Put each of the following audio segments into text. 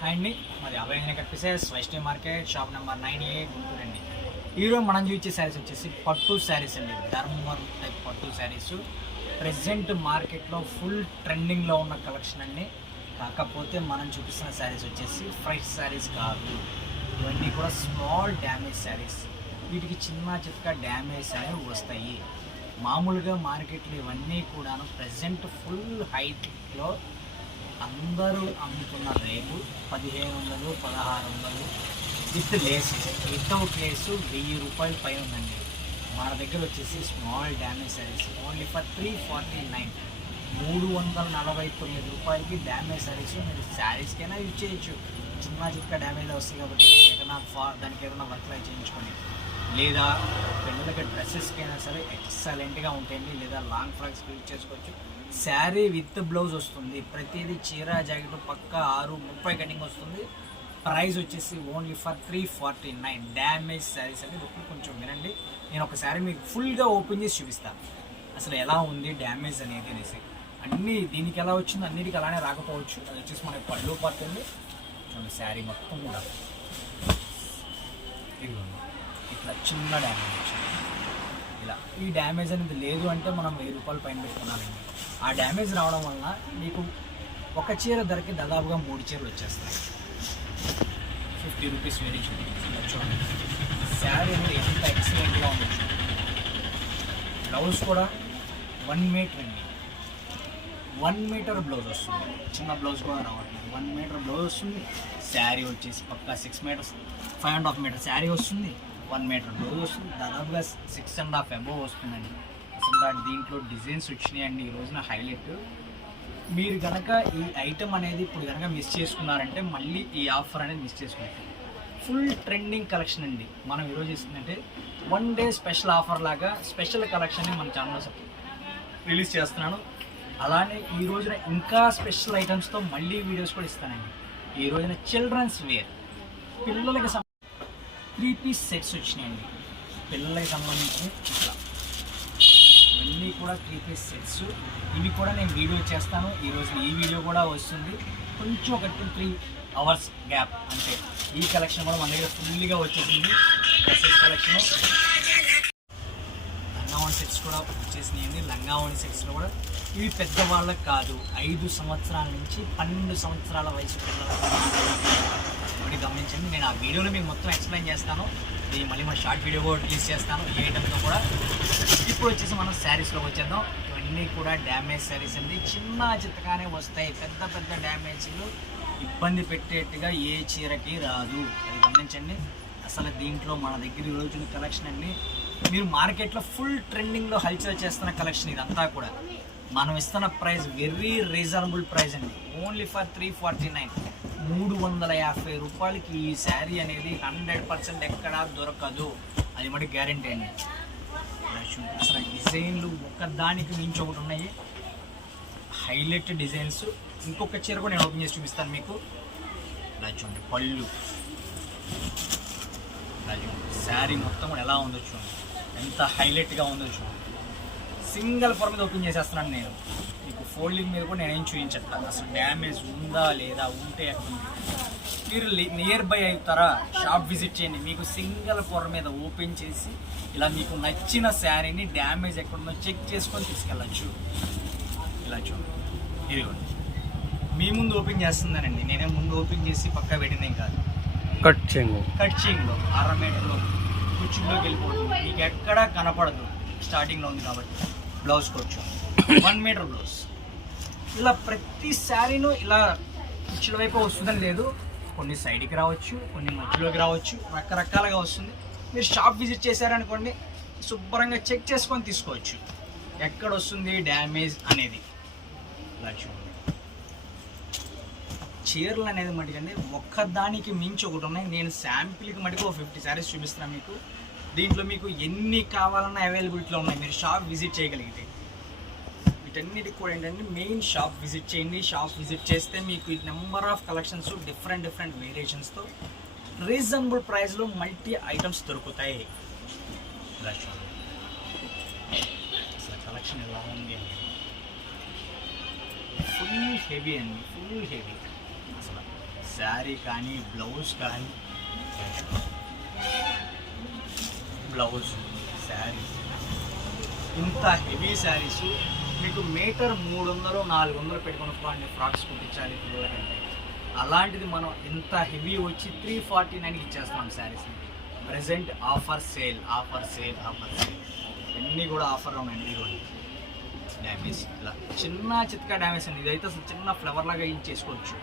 Hi అండి, మాది Abhaya cut pieces Vaishnavi market shop number 98 Guntur అండి. ఈరోజు మనం చూసే శారీస్ వచ్చేసి పట్టు శారీస్ అండి. ధర్మవరం టైప్ పట్టు శారీస్ ప్రెసెంట్ మార్కెట్లో ఫుల్ ట్రెండింగ్లో ఉన్న కలెక్షన్ అండి. కాకపోతే మనం చూపిస్తున్న శారీస్ వచ్చేసి ఫ్రెష్ శారీస్ కాదు, ఇవన్నీ కూడా స్మాల్ డ్యామేజ్ శారీస్. వీటికి చిన్న చిత్క డ్యామేజ్ అనేవి వస్తాయి. మామూలుగా మార్కెట్లో ఇవన్నీ కూడా ప్రెసెంట్ ఫుల్ హైట్లో అందరూ అమ్ముతున్న rate 1500, 1600 with lace. Without lace 1000 రూపాయల పైన ఉందండి. మన దగ్గర వచ్చేసి small damage saris only for 349, 349 రూపాయలకి డ్యామేజ్ శారీస్. మీరు శారీస్కైనా యూజ్ చేయొచ్చు, చిన్న చిక్క డ్యామేజ్ వస్తాయి కాబట్టి ఏదైనా దానికి ఏదైనా వర్క్ అయి చేయించుకొని, లేదా పిల్లలకి డ్రెస్సెస్కైనా సరే ఎక్సలెంట్గా ఉంటాయండి. లేదా లాంగ్ ఫ్రాక్స్కి యూజ్ చేసుకోవచ్చు. శారీ విత్ బ్లౌజ్ వస్తుంది, ప్రతిదీ చీర జాకెట్ పక్క 6:30 కటింగ్ వస్తుంది. ప్రైస్ వచ్చేసి ఓన్లీ ఫర్ 349. డ్యామేజ్ శారీస్ అనేది ఒకటి కొంచెం వినండి. నేను ఒక శారీ మీకు ఫుల్గా ఓపెన్ చేసి చూపిస్తాను అసలు ఎలా ఉంది డ్యామేజ్ అనేది అనేసి. అన్నీ దీనికి ఎలా వచ్చిందో అన్నిటికీ అలానే రాకపోవచ్చు. అది వచ్చేసి మనకి పళ్ళు పడుతుంది. చూడండి శారీ మొత్తం కూడా ఇట్లా చిన్న డ్యామేజ్ వచ్చింది. ఇలా ఈ డ్యామేజ్ అనేది లేదు అంటే మనం 1000 రూపాయలు పైన పెట్టుకున్నామండి. ఆ డ్యామేజ్ రావడం వలన మీకు ఒక చీర ధరకి దాదాపుగా 3 చీరలు వచ్చేస్తాయి. 50 రూపీస్ వేరియేషన్. చూడండి శారీ అనేది ఎంత ఎక్సలెంట్గా ఉండొచ్చు. బ్లౌజ్ కూడా 1 మీటర్ అండి, 1 మీటర్ బ్లౌజ్ వస్తుంది. చిన్న బ్లౌజ్ కూడా రావట్లేదు, 1 మీటర్ బ్లౌజ్ వస్తుంది. శారీ వచ్చేసి పక్కా 6 మీటర్స్, 5.5 మీటర్ శారీ వస్తుంది. 1 మీటర్ బ్లౌజ్ వస్తుంది. దాదాపుగా 6.5 అబోవ్ వస్తుందండి. అసలు దీంట్లో డిజైన్స్ వచ్చినాయండి ఈ రోజున హైలైట్. మీరు కనుక ఈ ఐటమ్ అనేది ఇప్పుడు కనుక మిస్ చేసుకున్నారంటే మళ్ళీ ఈ ఆఫర్ అనేది మిస్ చేసుకున్నట్టు. ఫుల్ ట్రెండింగ్ కలెక్షన్ అండి. మనం ఈరోజు ఇస్తుందంటే 1 డే స్పెషల్ ఆఫర్ లాగా స్పెషల్ కలెక్షన్ని మన ఛానల్లో రిలీజ్ చేస్తున్నాను. అలానే ఈ రోజున ఇంకా స్పెషల్ ఐటమ్స్తో మళ్ళీ వీడియోస్ కూడా ఇస్తానండి. ఈ రోజున చిల్డ్రన్స్ వేర్ పిల్లలకి 3 పీస్ సెట్స్ వచ్చినాయండి. పిల్లలకి సంబంధించి ఇట్లా ఇవన్నీ కూడా 3 పీస్ సెట్స్. ఇవి కూడా నేను వీడియో చేస్తాను. ఈరోజు ఈ వీడియో కూడా వస్తుంది. కొంచెం ఒక 2-3 అవర్స్ గ్యాప్ అంతే. ఈ కలెక్షన్ కూడా మన దగ్గర ఫుల్గా వచ్చేసింది. డ్రెస్సెస్ కలెక్షన్, లంగావణి సెట్స్ కూడా వచ్చేసినాయండి. లంగావణి సెట్స్లో కూడా ఇవి పెద్దవాళ్ళకి కాదు, 5 సంవత్సరాల నుంచి 12 సంవత్సరాల వయసు పిల్లలకు గమనించండి. నేను ఆ వీడియోలో మీకు మొత్తం ఎక్స్ప్లెయిన్ చేస్తాను. ఇది మళ్ళీ మన షార్ట్ వీడియో కూడా రిలీజ్ చేస్తాను ఈ ఐటమ్తో కూడా. ఇప్పుడు వచ్చేసి మనం శారీస్లోకి వచ్చేద్దాం. ఇవన్నీ కూడా డ్యామేజ్ శారీస్ అండి. చిన్న చిత్తగానే వస్తాయి, పెద్ద పెద్ద డ్యామేజ్లు ఇబ్బంది పెట్టేట్టుగా ఏ చీరకి రాదు, అది గమనించండి. అసలు దీంట్లో మన దగ్గర ఈరోజు కలెక్షన్ అండి. మీరు మార్కెట్లో ఫుల్ ట్రెండింగ్లో హల్చల్ చేస్తున్న కలెక్షన్ ఇదంతా కూడా. మనం ఇస్తున్న ప్రైస్ వెరీ రీజనబుల్ ప్రైస్ అండి. ఓన్లీ ఫర్ 349, 350 రూపాయలకి ఈ శారీ అనేది 100% ఎక్కడా దొరకదు, అది మటుకు గ్యారెంటీ అండి. అసలు డిజైన్లు ఒకదానికి మించి ఒకటి ఉన్నాయి, హైలైట్ డిజైన్స్. ఇంకొక చీర కూడా నేను ఓపెన్ చేసి చూపిస్తాను మీకు. ఇలా చూడండి పళ్ళు, ఇలా చూడండి శారీ మొత్తం కూడా ఎలా ఉందో చూడండి, ఎంత హైలైట్గా ఉందో చూడండి. సింగిల్ ఫర్ మీద ఓపెన్ చేసేస్తున్నాను నేను మీకు. ఫోల్డింగ్ మీద కూడా నేనేం చూపించట్లేదు. అసలు డ్యామేజ్ ఉందా లేదా, ఉంటే ఎక్కడ మీరు నియర్ బై అవుతారా షాప్ విజిట్ చేయండి. మీకు సింగిల్ పొర మీద ఓపెన్ చేసి ఇలా మీకు నచ్చిన శారీని డ్యామేజ్ ఎక్కడుందో చెక్ చేసుకొని తీసుకెళ్ళచ్చు. ఇలా చూడండి, ఇదిగోండి మీ ముందు ఓపెన్ చేస్తుందనండి. నేనే ముందు ఓపెన్ చేసి పక్కా పెట్టిందేం కాదు. కట్ చేయంలో 6 మీటర్లో కుర్చీలోకి వెళ్ళిపోతుంది, మీకు ఎక్కడా కనపడదు. స్టార్టింగ్లో ఉంది కాబట్టి. బ్లౌజ్ కొచ్చు 1 మీటర్ బ్లౌజ్. ఇలా ప్రతి శారీను ఇలా కుర్చీల వైపు వస్తుందని లేదు, కొన్ని సైడ్కి రావచ్చు, కొన్ని మధ్యలోకి రావచ్చు, రకరకాలుగా వస్తుంది. మీరు షాప్ విజిట్ చేశారనుకోండి, శుభ్రంగా చెక్ చేసుకొని తీసుకోవచ్చు ఎక్కడ వస్తుంది డ్యామేజ్ అనేది. ఇలా చూడండి చీరలు అనేది మటుకండి ఒక్కదానికి మించి ఒకటి ఉన్నాయి. నేను శాంపిల్కి మటుకు 50 శారీస్ చూపిస్తున్నాను మీకు. దీంట్లో మీకు ఎన్ని కావాలన్నా అవైలబిలిటీలో ఉన్నాయి, మీరు షాప్ విజిట్ చేయగలిగితే. వీటన్నిటికి కూడా ఏంటంటే మెయిన్ షాప్ విజిట్ చేయండి. షాప్ విజిట్ చేస్తే మీకు నెంబర్ ఆఫ్ కలెక్షన్స్ డిఫరెంట్ వేరియేషన్స్తో రీజనబుల్ ప్రైస్లో మల్టీ ఐటమ్స్ దొరుకుతాయి. ఇలా చూడండి అసలు కలెక్షన్ ఎలా ఉంది అండి. ఫుల్ హెవీ అండి, ఫుల్ హెవీ. అసలు శారీ కానీ బ్లౌజ్ కానీ, బ్లౌజ్ శారీ, ఇంత హెవీ శారీస్ మీకు మీటర్ 300-400 పెట్టుకొని ఫ్రాక్స్ కుట్టించాలి పిల్లలకంటే. అలాంటిది మనం ఇంత హెవీ వచ్చి 349కి ఇచ్చేస్తున్నాం శారీస్. ప్రజెంట్ ఆఫర్ సేల్ అన్నీ కూడా ఆఫర్లో ఉన్నాయండి. ఇదిగోండి డ్యామేజ్, ఇలా చిన్న చిత్కా డ్యామేజ్ అండి. ఇదైతే అసలు చిన్న ఫ్లవర్ లాగా యూజ్ చేసుకోవచ్చు.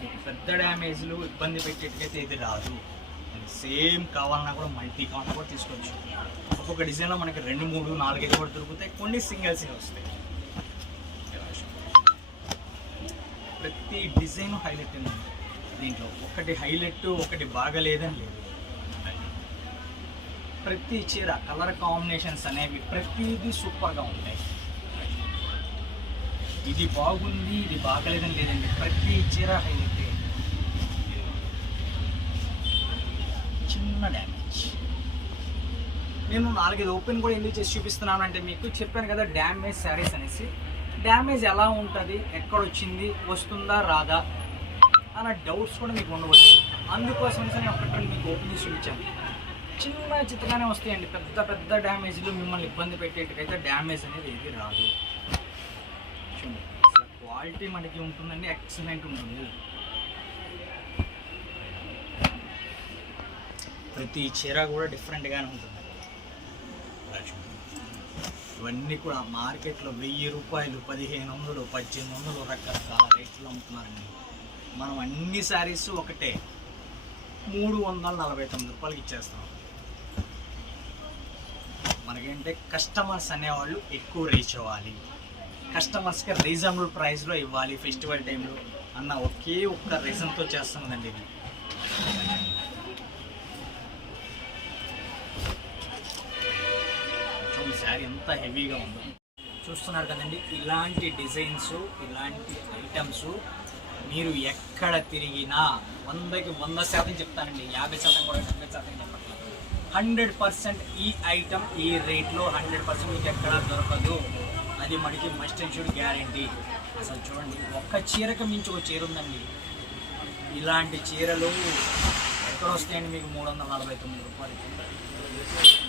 మీకు పెద్ద డ్యామేజ్లు ఇబ్బంది పెట్టేట్టుకైతే ఇది రాదు. సేమ్ కావాలన్నా కూడా మల్టీ కౌంట్ కూడా తీసుకోవచ్చు. ఒక్కొక్క డిజైన్లో మనకి 2, 3, 4 కూడా దొరుకుతాయి. కొన్ని సింగిల్స్ వస్తాయి. ప్రతి డిజైన్ హైలైట్ ఉంది దీంట్లో. ఒకటి హైలైట్ ఒకటి బాగలేదని లేదు. ప్రతి చీర కలర్ కాంబినేషన్స్ అనేవి ప్రతిదీ సూపర్గా ఉంటాయి. ఇది బాగుంది ఇది బాగలేదని లేదండి, ప్రతి చీర హైలైట్. చిన్న డ్యామేజ్. నేను 4-5 ఓపెన్ కూడా ఎందుకు చేసి చూపిస్తున్నాను అంటే, మీకు చెప్పాను కదా డ్యామేజ్ శారీస్ అనేసి. డ్యామేజ్ ఎలా ఉంటుంది, ఎక్కడొచ్చింది, వస్తుందా రాదా అన్న డౌట్స్ కూడా మీకు ఉండవచ్చు. అందుకోసం నేను ఒకటి మీకు ఓపెన్ చేసి చూపించాను. చిన్న చిత్తగానే వస్తాయండి. పెద్ద పెద్ద డ్యామేజ్లు మిమ్మల్ని ఇబ్బంది పెట్టేట్టుకైతే డ్యామేజ్ అనేది ఏది రాదు. క్వాలిటీ మనకి ఉంటుందండి, ఎక్సలెంట్ ఉంటుంది. ప్రతి చీర కూడా డిఫరెంట్గానే ఉంటుంది. ఇవన్నీ కూడా మార్కెట్లో 1000 రూపాయలు, 1500, 1800 రకరకాల రేట్లు అమ్ముతున్నారండి. మనం అన్ని శారీస్ ఒకటే 349 రూపాయలకి ఇచ్చేస్తాం. మనకేంటే కస్టమర్స్ అనేవాళ్ళు ఎక్కువ రీచ్ అవ్వాలి, కస్టమర్స్కి రీజనబుల్ ప్రైస్లో ఇవ్వాలి ఫెస్టివల్ టైంలో అన్న ఒకే ఒక్క రీజన్తో చేస్తున్నదండి ఇది. శారీ ఎంత హెవీగా ఉందో చూస్తున్నారు కదండి. ఇలాంటి డిజైన్స్, ఇలాంటి ఐటమ్స్ మీరు ఎక్కడ తిరిగినా 100కి 100% చెప్తానండి. 50% కూడా 70% చెప్పట్లేదు. 100% ఈ ఐటమ్ ఈ రేట్లో 100% మీకు ఎక్కడా దొరకదు. అది మనకి మస్ట్ అండ్ షుడ్ గ్యారంటీ. అసలు చూడండి, ఒక్క చీరకు మించి ఒక చీర ఉందండి. ఇలాంటి చీరలు ఎక్కడ వస్తాయండి మీకు 349 రూపాయలు.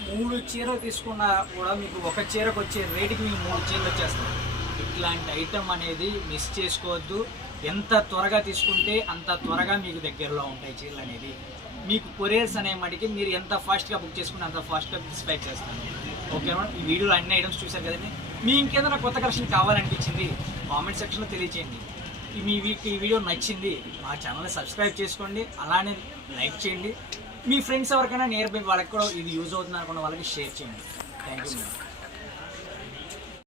3 చీరలు తీసుకున్నా కూడా మీకు ఒక చీరకు వచ్చే రేటుకి మీకు 3 చీరలు వచ్చేస్తాయి. ఇట్లాంటి ఐటమ్ అనేది మిస్ చేసుకోవద్దు. ఎంత త్వరగా తీసుకుంటే అంత త్వరగా మీకు దగ్గరలో ఉంటాయి చీరలు అనేది. మీకు కొరియర్స్ అనే మటుకి మీరు ఎంత ఫాస్ట్గా బుక్ చేసుకుంటే అంత ఫాస్ట్గా డిస్పాచ్ చేస్తాను. ఓకే మేడం, ఈ వీడియోలో అన్ని ఐటమ్స్ చూసారు కదండి. మీ ఇంకేదైనా కొత్త కలెక్షన్ కావాలనిపించింది కామెంట్ సెక్షన్లో తెలియచేయండి. ఈ వీడియో నచ్చింది మా ఛానల్ని సబ్స్క్రైబ్ చేసుకోండి, అలానే లైక్ చేయండి. మీ ఫ్రెండ్స్ ఎవరికైనా నియర్ బై వాళ్ళకి కూడా ఇది యూజ్ అవుతుంది అనుకున్న వాళ్ళకి షేర్ చేయండి. Thank you madam.